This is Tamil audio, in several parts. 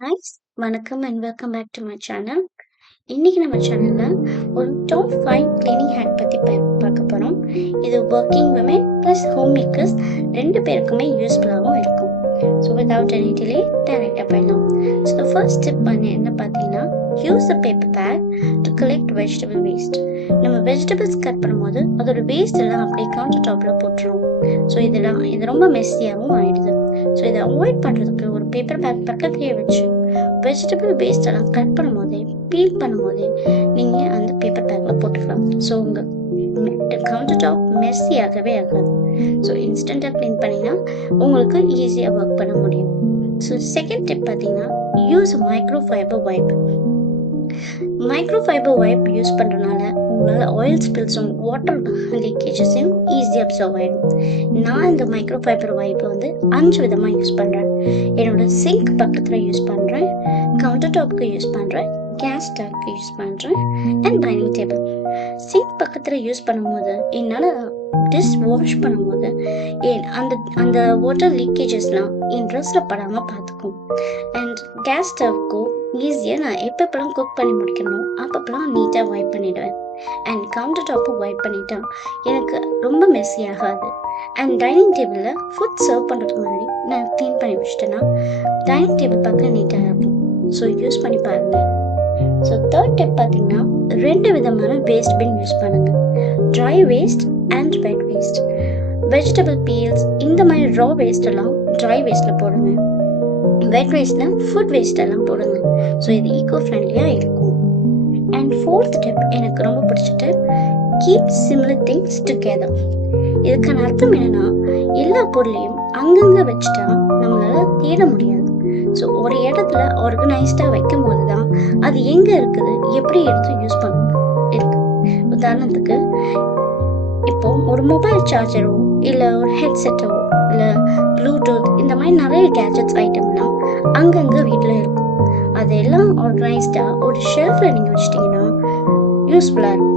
ஹாய்ஸ் வணக்கம் and welcome back to my channel. இன்னைக்கு நம்ம சேனல்ல ஒரு டாப் 5 கிளீனிங் ஹேக் பத்தி பார்க்க போறோம். இது working women plus home makers ரெண்டு பேருக்குமே யூஸ்ஃபுல்லாகவும் இருக்கும். ஸோ வித்வுட் எனி டிலே டைரக்டாக போயிடலாம். ஸோ ஃபர்ஸ்ட் ஸ்டெப் என்ன பார்த்தீங்கன்னா, use a paper bag to collect vegetable waste. நம்ம வெஜிடபிள்ஸ் கட் பண்ணும்போது அதோட வேஸ்ட் எல்லாம் அப்படியே கவுண்டர் டாப்பில் போட்டுரும். ஸோ இது ரொம்ப மெஸ்ஸியாகவும் ஆயிடுது. ஸோ இதை அவாய்ட் பண்ணுறதுக்கு ஒரு பேப்பர் பேக் பக்கத்துலேயே வச்சு வெஜிடபிள் வேஸ்ட் எல்லாம் கட் பண்ணும்போதே பீல் பண்ணும்போதே நீங்கள் அந்த பேப்பர் பேக்கில் போட்டுக்கலாம். ஸோ உங்கள் கவுண்டர் டாப் மெஸ்ஸி ஆகவே ஆகாது. ஸோ இன்ஸ்டண்ட்டாக க்ளீன் பண்ணிங்கன்னா உங்களுக்கு ஈஸியாக ஒர்க் பண்ண முடியும். ஸோ செகண்ட் டிப் பார்த்தீங்கன்னா, use micro fibre vibe. Micro fibre vibe use பண்ணுறதுனால உங்களால் ஆயில் ஸ்பில்ஸும் வாட்டர் லீக்கேஜஸையும் ஈஸியாக அப்சர்வ் ஆகிடும். நான் இந்த மைக்ரோ ஃபைபர் வைப்பை 5 விதமாக யூஸ் பண்ணுறேன். என்னோடய சிங்க் பக்கத்தில் யூஸ் பண்ணுறேன், கவுண்டர் டாப்புக்கு யூஸ் பண்ணுறேன், கேஸ் ஸ்டவ்க்கு யூஸ் பண்ணுறேன் அண்ட் டைனிங் டேபிள். சிங்க் பக்கத்தில் யூஸ் பண்ணும்போது என்னால் டிஷ் வாஷ் பண்ணும்போது அந்த வாட்டர் லீக்கேஜஸ்லாம் என் ட்ரெஸ்ஸில் படாமல் பார்த்துக்கும். அண்ட் கேஸ் ஸ்டவ்க்கும் ஈஸியாக நான் எப்பப்பெல்லாம் குக் பண்ணி முடிக்கணும் அப்பப்பெல்லாம் நீட்டாக வைப் பண்ணிவிடுவேன். அண்ட் கவுண்டர் டாப்பும் வைப் பண்ணிட்டா எனக்கு ரொம்ப மெஸ்ஸி ஆகாது. அண்ட் டைனிங் டேபிளில் ஃபுட் சர்வ் பண்ணுறதுக்கு முன்னாடி நான் க்ளீன் பண்ணி வச்சிட்டேன்னா டைனிங் டேபிள் பார்க்க நீட்டாக இருக்கும். ஸோ யூஸ் பண்ணி பாருங்கள். ஸோ தேர்ட் டிப் பார்த்தீங்கன்னா, 2 விதமான வேஸ்ட் பின் யூஸ் பண்ணுங்கள். Try waste and wet waste. Vegetable peels இந்த மாதிரி ரா வேஸ்ட் எல்லாம் ட்ரை வேஸ்ட்டில் போடுங்க. வெட் வேஸ்ட்டில் ஃபுட் வேஸ்ட் எல்லாம் போடுங்க. ஸோ இது ஈகோ ஃப்ரெண்ட்லியாக இருக்கும். அண்ட் ஃபோர்த் டிப் எனக்கு ரொம்ப பிடிச்சிட்டு, கீப் சிமிலர் திங்ஸ் டுகெதர். இதுக்கான அர்த்தம் என்னன்னா, எல்லா பொருளையும் அங்கங்கே வச்சுட்டா நம்மளால தேட முடியாது. ஸோ ஒரு இடத்துல ஆர்கனைஸ்டாக வைக்கும் போது தான் அது எங்கே இருக்குது, எப்படி எடுத்து யூஸ் பண்ணணும் இருக்கு. உதாரணத்துக்கு இப்போ ஒரு மொபைல் சார்ஜரோ இல்லை ஒரு ஹெட்செட்டோ இல்லை ப்ளூடூத் இந்த மாதிரி நிறைய கேஜெட்ஸ் ஐட்டம்லாம் அங்கங்கே வீட்டில் இருக்கும். அதெல்லாம் ஆர்கனைஸ்டாக ஒரு ஷெல்ஃபில் நீங்கள் வச்சிட்டிங்கன்னா யூஸ்ஃபுல்லாக இருக்கும்.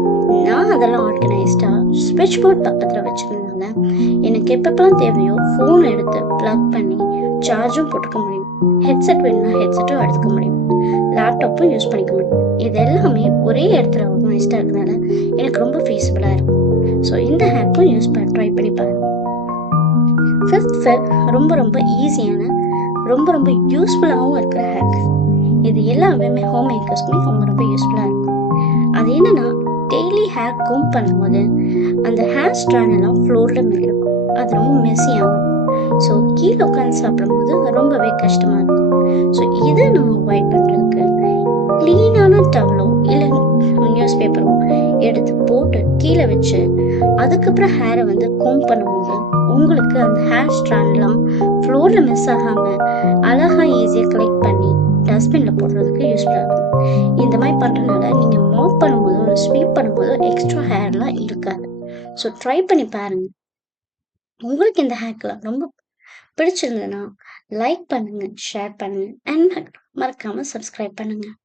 நான் அதெல்லாம் ஆர்கனைஸ்டாக ஸ்விட்ச் போர்ட் பக்கத்தில் வச்சுருந்தாங்க. எனக்கு எப்பப்பெல்லாம் தேவையோ ஃபோன் எடுத்து ப்ளக் பண்ணி சார்ஜும் போட்டுக்க முடியும். ஹெட்செட் வேணும்னா ஹெட்செட்டும் எடுத்துக்க முடியும். லேப்டாப்பும் யூஸ் பண்ணிக்க முடியும். இது எல்லாமே ஒரே இடத்துல ஆர்கனைஸ்டாக இருக்கிறதுனால எனக்கு ரொம்ப ஃபீஸிபிளாக இருக்கும். ஸோ இந்த ஹேக்கும் ட்ரை பண்ணி பாருங்கள். ஃபிஃப்த் ரொம்ப ரொம்ப ஈஸியான ரொம்ப யூஸ்ஃபுல்லாகவும் இருக்கிற ஹேக். இது எல்லாமே ஹோம் மேக்கர்ஸ்க்குமே ரொம்ப யூஸ்ஃபுல்லாக இருக்கும். அது என்னன்னா, டெய்லி ஹேர் கோம் பண்ணும்போது அந்த ஹேர் ஸ்ட்ராண்ட் எல்லாம் ஃப்ளோரில் இருக்கும். அது ரொம்ப மெஸ்ஸியாகும். ஸோ கீழே உட்காந்து சாப்பிடும்போது ரொம்பவே கஷ்டமாக இருக்கும். ஸோ இதை நம்ம அவாய்ட் பண்ணுறதுக்கு க்ளீனான டவலோ இல்லை நியூஸ் பேப்பரோ எடுத்து போட்டு கீழே வச்சு அதுக்கப்புறம் ஹேரை கோம் பண்ணும்போது உங்களுக்கு அந்த ஹேர் ஸ்ட்ராண்ட்லாம் ஃப்ளோரில் மிஸ் ஆகாமல் அழகாக ஈஸியாக கலெக்ட் பண்ணி டஸ்ட்பினில் போடுறதுக்கு யூஸ்ஃபுல்லாக இருக்கும். இந்த மாதிரி பண்ணுறதுனால நீங்கள் மாப் பண்ணும்போதோ ஒரு ஸ்வீப் பண்ணும்போதோ எக்ஸ்ட்ரா ஹேர்லாம் இருக்காது. ஸோ ட்ரை பண்ணி பாருங்கள். உங்களுக்கு இந்த ஹேக்லாம் ரொம்ப பிடிச்சிருந்ததுன்னா லைக் பண்ணுங்கள், ஷேர் பண்ணுங்கள் அண்ட் மறக்காமல் சப்ஸ்கிரைப் பண்ணுங்கள்.